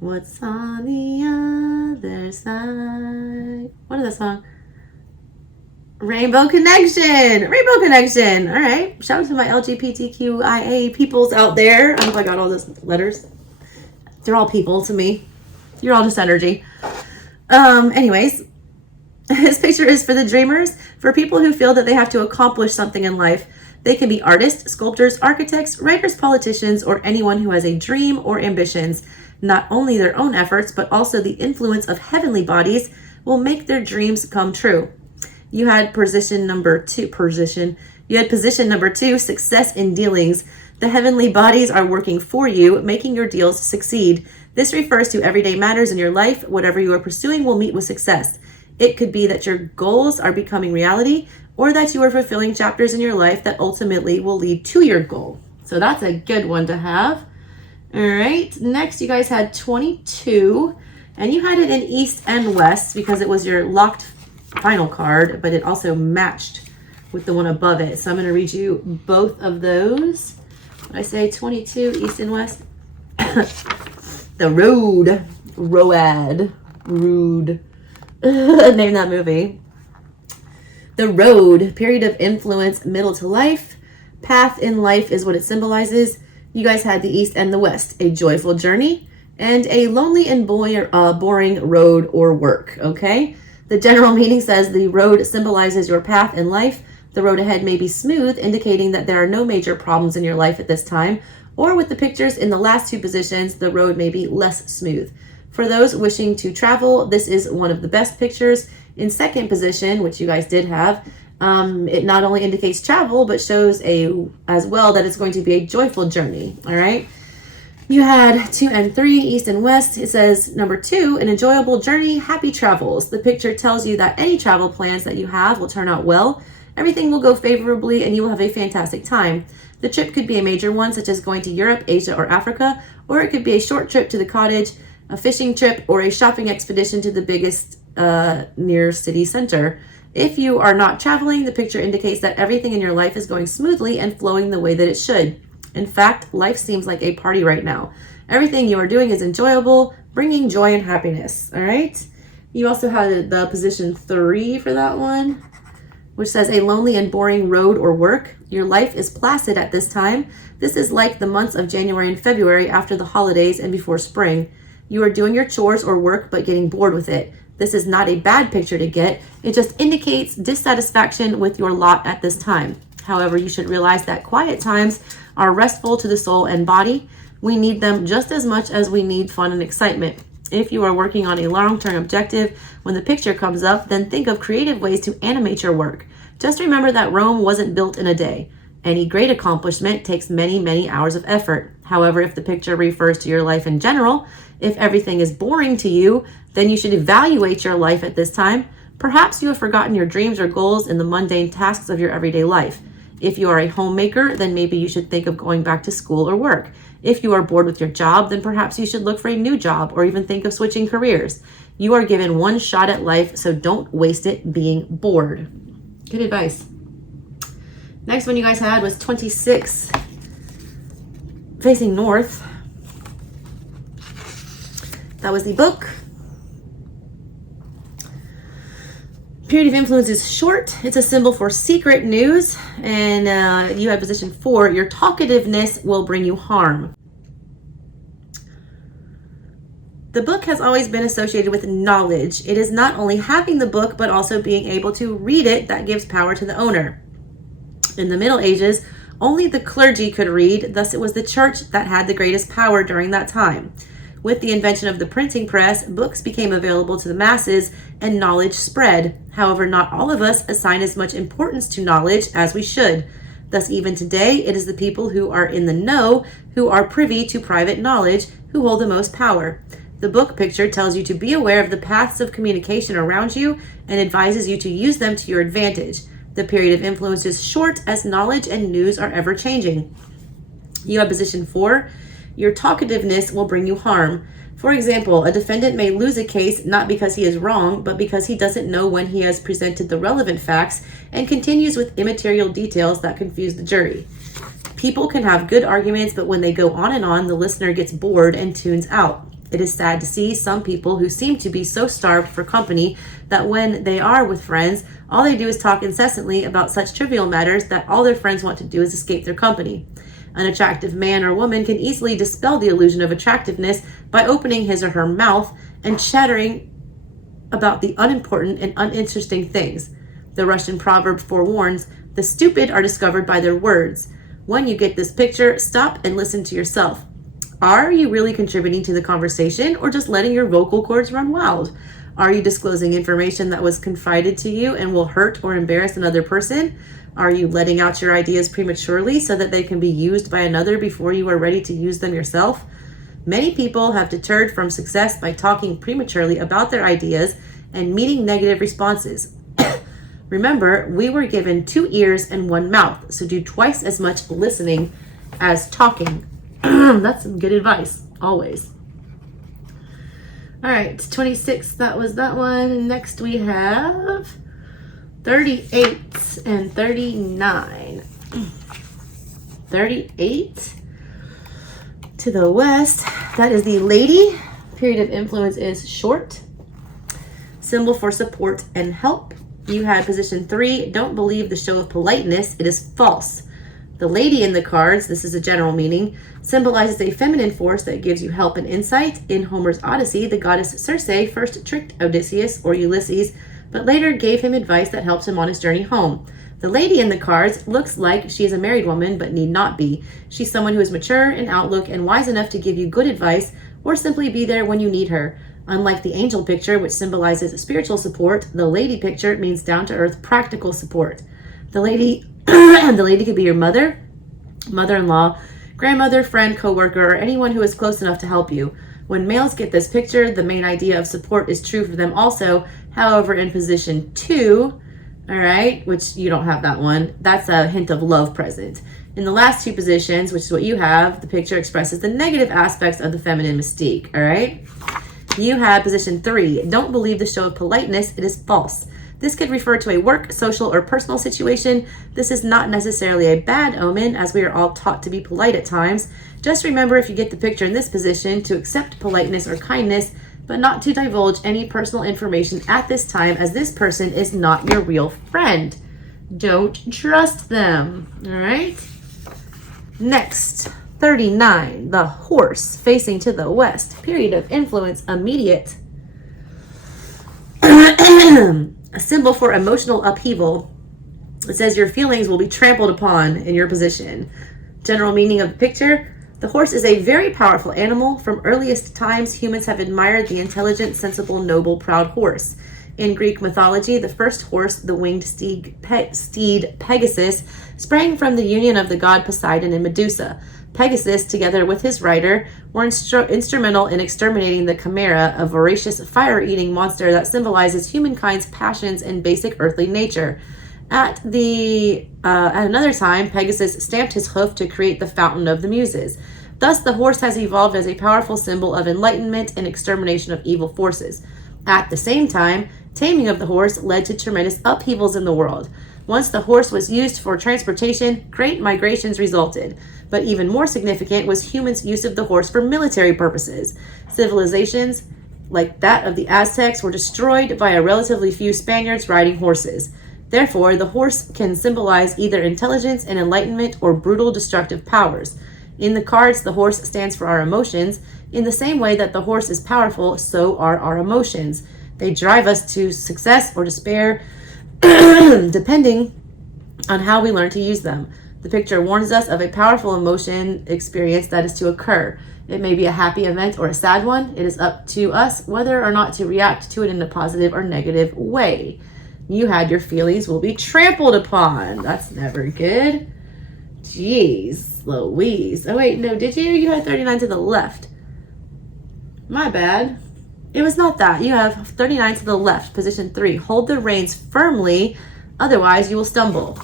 What's on the other side? What is that song? Rainbow Connection. Rainbow Connection. All right. Shout out to my LGBTQIA peoples out there. I hope I got all those letters. They're all people to me. You're all just energy. Anyways, this picture is for the dreamers, for people who feel that they have to accomplish something in life. They can be artists, sculptors, architects, writers, politicians, or anyone who has a dream or ambitions. Not only their own efforts, but also the influence of heavenly bodies will make their dreams come true. You had position number two, success in dealings. The heavenly bodies are working for you, making your deals succeed. This refers to everyday matters in your life. Whatever you are pursuing will meet with success. It could be that your goals are becoming reality, or that you are fulfilling chapters in your life that ultimately will lead to your goal. So that's a good one to have. All right, next you guys had 22, and you had it in East and West because it was your locked final card, but it also matched with the one above it. So I'm going to read you both of those. What I say, 22, East and West. The Road, Rude. Name that movie. The Road, period of influence, middle to life. Path in life is what it symbolizes. You guys had the East and the West, a joyful journey and a lonely and boring road or work, okay? The general meaning says the road symbolizes your path in life. The road ahead may be smooth, indicating that there are no major problems in your life at this time. Or with the pictures in the last two positions, the road may be less smooth. For those wishing to travel, this is one of the best pictures. In second position, which you guys did have, it not only indicates travel, but shows as well that it's going to be a joyful journey. All right. You had 2 and 3, East and West. It says number 2, an enjoyable journey, happy travels. The picture tells you that any travel plans that you have will turn out well. Everything will go favorably and you will have a fantastic time. The trip could be a major one, such as going to Europe, Asia, or Africa, or it could be a short trip to the cottage, a fishing trip, or a shopping expedition to the biggest near city center. If you are not traveling, the picture indicates that everything in your life is going smoothly and flowing the way that it should. In fact, life seems like a party right now. Everything you are doing is enjoyable, bringing joy and happiness. All right. You also had the position 3 for that one, which says a lonely and boring road or work. Your life is placid at this time. This is like the months of January and February after the holidays and before spring. You are doing your chores or work, but getting bored with it. This is not a bad picture to get. It just indicates dissatisfaction with your lot at this time. However, you should realize that quiet times are restful to the soul and body. We need them just as much as we need fun and excitement. If you are working on a long-term objective, when the picture comes up, then think of creative ways to animate your work. Just remember that Rome wasn't built in a day. Any great accomplishment takes many, many hours of effort. However, if the picture refers to your life in general, if everything is boring to you, then you should evaluate your life at this time. Perhaps you have forgotten your dreams or goals in the mundane tasks of your everyday life. If you are a homemaker, then maybe you should think of going back to school or work. If you are bored with your job, then perhaps you should look for a new job or even think of switching careers. You are given one shot at life, so don't waste it being bored. Good advice. Next one you guys had was 26, facing north. That was the book. Period of influence is short. It's a symbol for secret news. And you had position 4. Your talkativeness will bring you harm. The book has always been associated with knowledge. It is not only having the book, but also being able to read it that gives power to the owner. In the Middle Ages, only the clergy could read. Thus, it was the church that had the greatest power during that time. With the invention of the printing press, books became available to the masses and knowledge spread. However, not all of us assign as much importance to knowledge as we should. Thus, even today, it is the people who are in the know, who are privy to private knowledge, who hold the most power. The book picture tells you to be aware of the paths of communication around you and advises you to use them to your advantage. The period of influence is short as knowledge and news are ever changing. You have position 4. Your talkativeness will bring you harm. For example, a defendant may lose a case not because he is wrong, but because he doesn't know when he has presented the relevant facts and continues with immaterial details that confuse the jury. People can have good arguments, but when they go on and on, the listener gets bored and tunes out. It is sad to see some people who seem to be so starved for company that when they are with friends, all they do is talk incessantly about such trivial matters that all their friends want to do is escape their company. An attractive man or woman can easily dispel the illusion of attractiveness by opening his or her mouth and chattering about the unimportant and uninteresting things. The Russian proverb forewarns, "The stupid are discovered by their words." When you get this picture, stop and listen to yourself. Are you really contributing to the conversation or just letting your vocal cords run wild? Are you disclosing information that was confided to you and will hurt or embarrass another person? Are you letting out your ideas prematurely so that they can be used by another before you are ready to use them yourself? Many people have deterred from success by talking prematurely about their ideas and meeting negative responses. Remember, we were given 2 ears and 1 mouth, so do twice as much listening as talking. That's some good advice, always. All right, 26, that was that one. Next we have 38 and 39. 38 to the west, that is the lady. Period of influence is short. Symbol for support and help. You had position 3, don't believe the show of politeness, it is false. The lady in the cards, this is a general meaning, symbolizes a feminine force that gives you help and insight. In Homer's Odyssey, the goddess Circe first tricked Odysseus or Ulysses, but later gave him advice that helped him on his journey home. The lady in the cards looks like she is a married woman, but need not be. She's someone who is mature in outlook and wise enough to give you good advice or simply be there when you need her. Unlike the angel picture, which symbolizes spiritual support, the lady picture means down-to-earth practical support. The lady could be your mother, mother-in-law, grandmother, friend, coworker, or anyone who is close enough to help you. When males get this picture, the main idea of support is true for them also. However, in position 2, all right, which you don't have that one, that's a hint of love present. In the last 2 positions, which is what you have, the picture expresses the negative aspects of the feminine mystique, all right? You have position 3, don't believe the show of politeness, it is false. This could refer to a work, social, or personal situation. This is not necessarily a bad omen, as we are all taught to be polite at times. Just remember, if you get the picture in this position, to accept politeness or kindness, but not to divulge any personal information at this time, as this person is not your real friend. Don't trust them, all right? Next, 39, the horse facing to the west. Period of influence, immediate. A symbol for emotional upheaval. It says your feelings will be trampled upon in your position. General meaning of the picture. The horse is a very powerful animal. From earliest times, humans have admired the intelligent, sensible, noble, proud horse. In Greek mythology, the first horse, the winged steed Pegasus, sprang from the union of the god Poseidon and Medusa. Pegasus, together with his rider, were instrumental in exterminating the Chimera, a voracious fire-eating monster that symbolizes humankind's passions and basic earthly nature. At another time, Pegasus stamped his hoof to create the Fountain of the Muses. Thus, the horse has evolved as a powerful symbol of enlightenment and extermination of evil forces. At the same time, taming of the horse led to tremendous upheavals in the world. Once the horse was used for transportation, great migrations resulted. But even more significant was humans' use of the horse for military purposes. Civilizations, like that of the Aztecs, were destroyed by a relatively few Spaniards riding horses. Therefore, the horse can symbolize either intelligence and enlightenment or brutal destructive powers. In the cards, the horse stands for our emotions. In the same way that the horse is powerful, so are our emotions. They drive us to success or despair, depending on how we learn to use them. The picture warns us of a powerful emotion experience that is to occur. It may be a happy event or a sad one. It is up to us whether or not to react to it in a positive or negative way. You had your feelings will be trampled upon. That's never good. Jeez Louise. Oh, wait, no, did you? You had 39 to the left. My bad. It was not that. You have 39 to the left, position 3. Hold the reins firmly, otherwise you will stumble.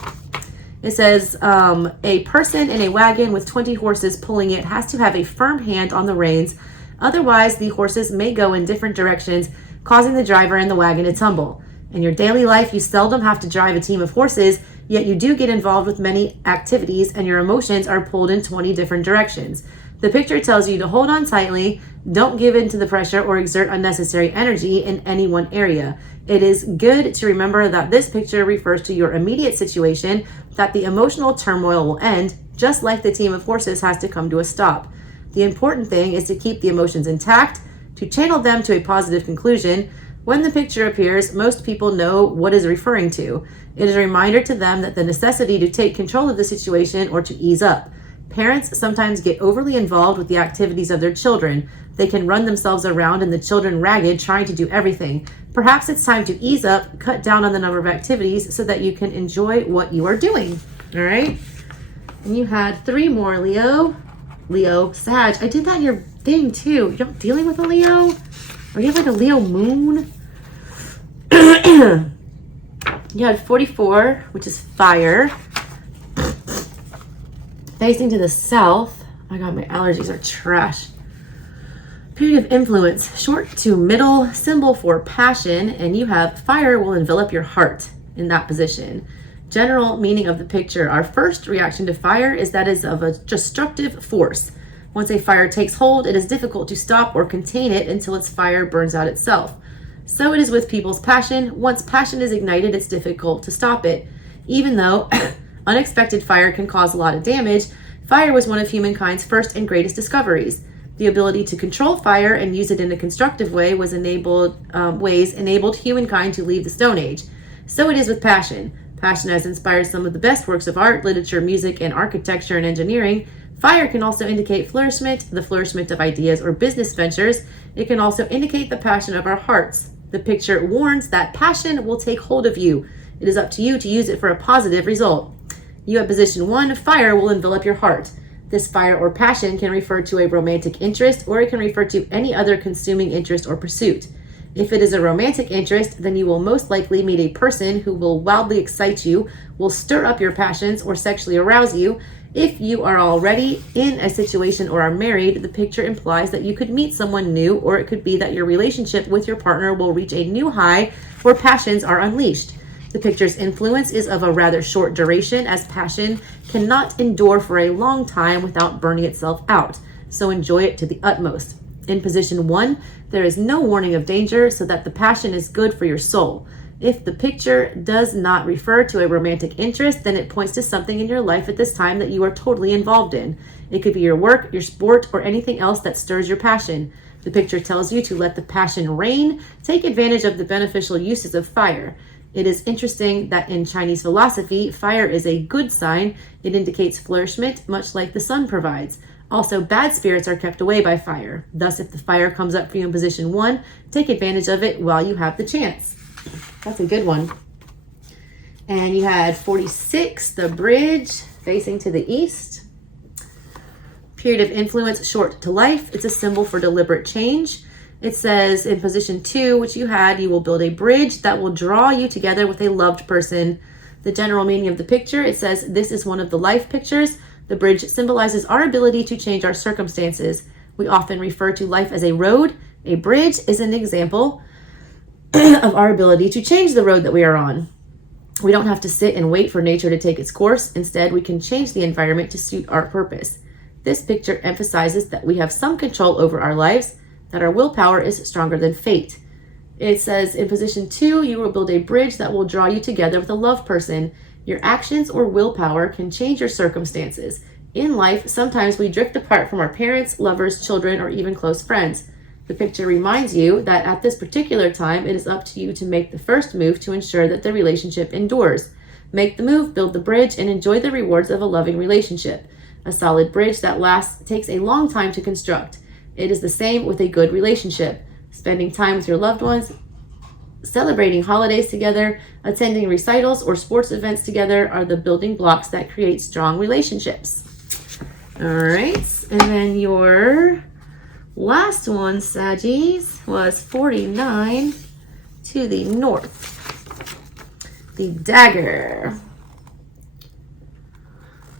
It says a person in a wagon with 20 horses pulling it has to have a firm hand on the reins, otherwise the horses may go in different directions, causing the driver and the wagon to tumble. In your daily life, you seldom have to drive a team of horses, yet you do get involved with many activities and your emotions are pulled in 20 different directions. The picture tells you to hold on tightly, don't give in to the pressure or exert unnecessary energy in any one area. It is good to remember that this picture refers to your immediate situation, that the emotional turmoil will end, just like the team of horses has to come to a stop. The important thing is to keep the emotions intact, to channel them to a positive conclusion. When the picture appears, most people know what it is referring to. It is a reminder to them that the necessity to take control of the situation or to ease up. Parents sometimes get overly involved with the activities of their children. They can run themselves around and the children ragged trying to do everything. Perhaps it's time to ease up, cut down on the number of activities so that you can enjoy what you are doing. All right? And you had 3 more, Leo. Leo, Sag. I did that in your thing too. You're not dealing with a Leo? Or you have like a Leo moon? You had 44, which is fire. Facing to the south. Oh my God, my allergies are trash. Period of influence, short to middle, symbol for passion, and you have fire will envelop your heart in that position. General meaning of the picture. Our first reaction to fire is that is of a destructive force. Once a fire takes hold, it is difficult to stop or contain it until its fire burns out itself. So it is with people's passion. Once passion is ignited, it's difficult to stop it. Even though unexpected fire can cause a lot of damage, fire was one of humankind's first and greatest discoveries. The ability to control fire and use it in a constructive way was enabled humankind to leave the Stone Age. So it is with passion. Passion has inspired some of the best works of art, literature, music, and architecture and engineering. Fire can also indicate flourishment, the flourishment of ideas or business ventures. It can also indicate the passion of our hearts. The picture warns that passion will take hold of you. It is up to you to use it for a positive result. You have position 1, fire will envelop your heart. This fire or passion can refer to a romantic interest, or it can refer to any other consuming interest or pursuit. If it is a romantic interest, then you will most likely meet a person who will wildly excite you, will stir up your passions, or sexually arouse you. If you are already in a situation or are married, the picture implies that you could meet someone new, or it could be that your relationship with your partner will reach a new high where passions are unleashed. The picture's influence is of a rather short duration, as passion cannot endure for a long time without burning itself out, so enjoy it to the utmost. In position 1, there is no warning of danger, so that the passion is good for your soul. If the picture does not refer to a romantic interest, then it points to something in your life at this time that you are totally involved in. It could be your work, your sport, or anything else that stirs your passion. The picture tells you to let the passion reign, take advantage of the beneficial uses of fire. It is interesting that in Chinese philosophy, fire is a good sign. It indicates flourishment, much like the sun provides. Also, bad spirits are kept away by fire. Thus, if the fire comes up for you in position 1, take advantage of it while you have the chance. That's a good one. And you had 46, the bridge, facing to the east. Period of influence, short to life. It's a symbol for deliberate change. It says in position 2, which you had, you will build a bridge that will draw you together with a loved person. The general meaning of the picture, it says this is one of the life pictures. The bridge symbolizes our ability to change our circumstances. We often refer to life as a road. A bridge is an example of our ability to change the road that we are on. We don't have to sit and wait for nature to take its course. Instead, we can change the environment to suit our purpose. This picture emphasizes that we have some control over our lives, that our willpower is stronger than fate. It says in position 2, you will build a bridge that will draw you together with a loved person. Your actions or willpower can change your circumstances. In life, sometimes we drift apart from our parents, lovers, children, or even close friends. The picture reminds you that at this particular time, it is up to you to make the first move to ensure that the relationship endures. Make the move, build the bridge, and enjoy the rewards of a loving relationship. A solid bridge that lasts takes a long time to construct. It is the same with a good relationship. Spending time with your loved ones Celebrating holidays together, attending recitals or sports events together are the building blocks that create strong relationships. All right, and then your last one, Saggies, was 49 to the north. The dagger.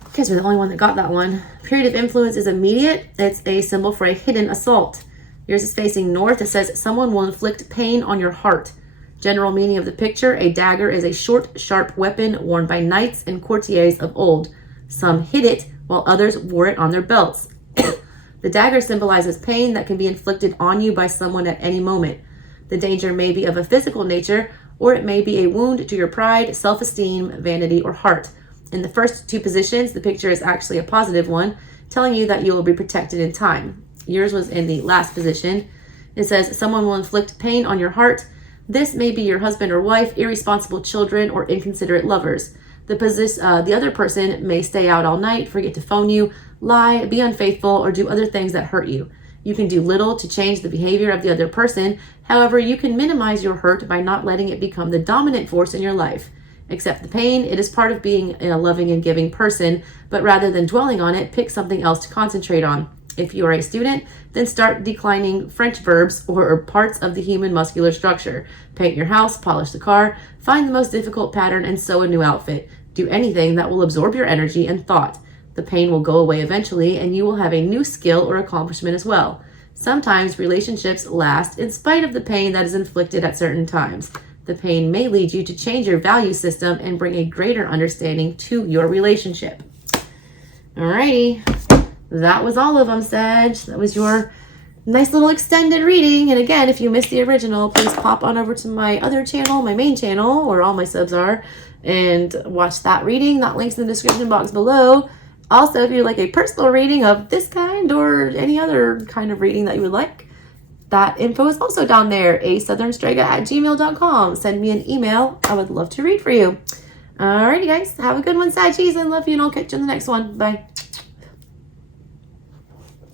You guys are the only one that got that one. Period of influence is immediate. It's a symbol for a hidden assault. Yours is facing north. It says someone will inflict pain on your heart. General meaning of the picture: a dagger is a short, sharp weapon worn by knights and courtiers of old. Some hid it, while others wore it on their belts. The dagger symbolizes pain that can be inflicted on you by someone at any moment. The danger may be of a physical nature, or it may be a wound to your pride, self-esteem, vanity, or heart. In the first two positions, the picture is actually a positive one, telling you that you will be protected in time. Yours was in the last position. It says someone will inflict pain on your heart. This may be your husband or wife, irresponsible children, or inconsiderate lovers. The other person may stay out all night, forget to phone you, lie, be unfaithful, or do other things that hurt you. You can do little to change the behavior of the other person. However, you can minimize your hurt by not letting it become the dominant force in your life. Accept the pain. It is part of being a loving and giving person, but rather than dwelling on it, pick something else to concentrate on. If you are a student, then start declining French verbs or parts of the human muscular structure. Paint your house, polish the car, find the most difficult pattern, and sew a new outfit. Do anything that will absorb your energy and thought. The pain will go away eventually, and you will have a new skill or accomplishment as well. Sometimes relationships last in spite of the pain that is inflicted at certain times. The pain may lead you to change your value system and bring a greater understanding to your relationship. Alrighty. That was all of them, Sag. That was your nice little extended reading. And again, if you missed the original, please pop on over to my other channel, my main channel, where all my subs are, and watch that reading. That link's in the description box below. Also, if you'd like a personal reading of this kind or any other kind of reading that you would like, that info is also down there, ASouthernStrega@gmail.com. Send me an email. I would love to read for you. Alrighty, guys. Have a good one, Saggies. I love you, and I'll catch you in the next one. Bye.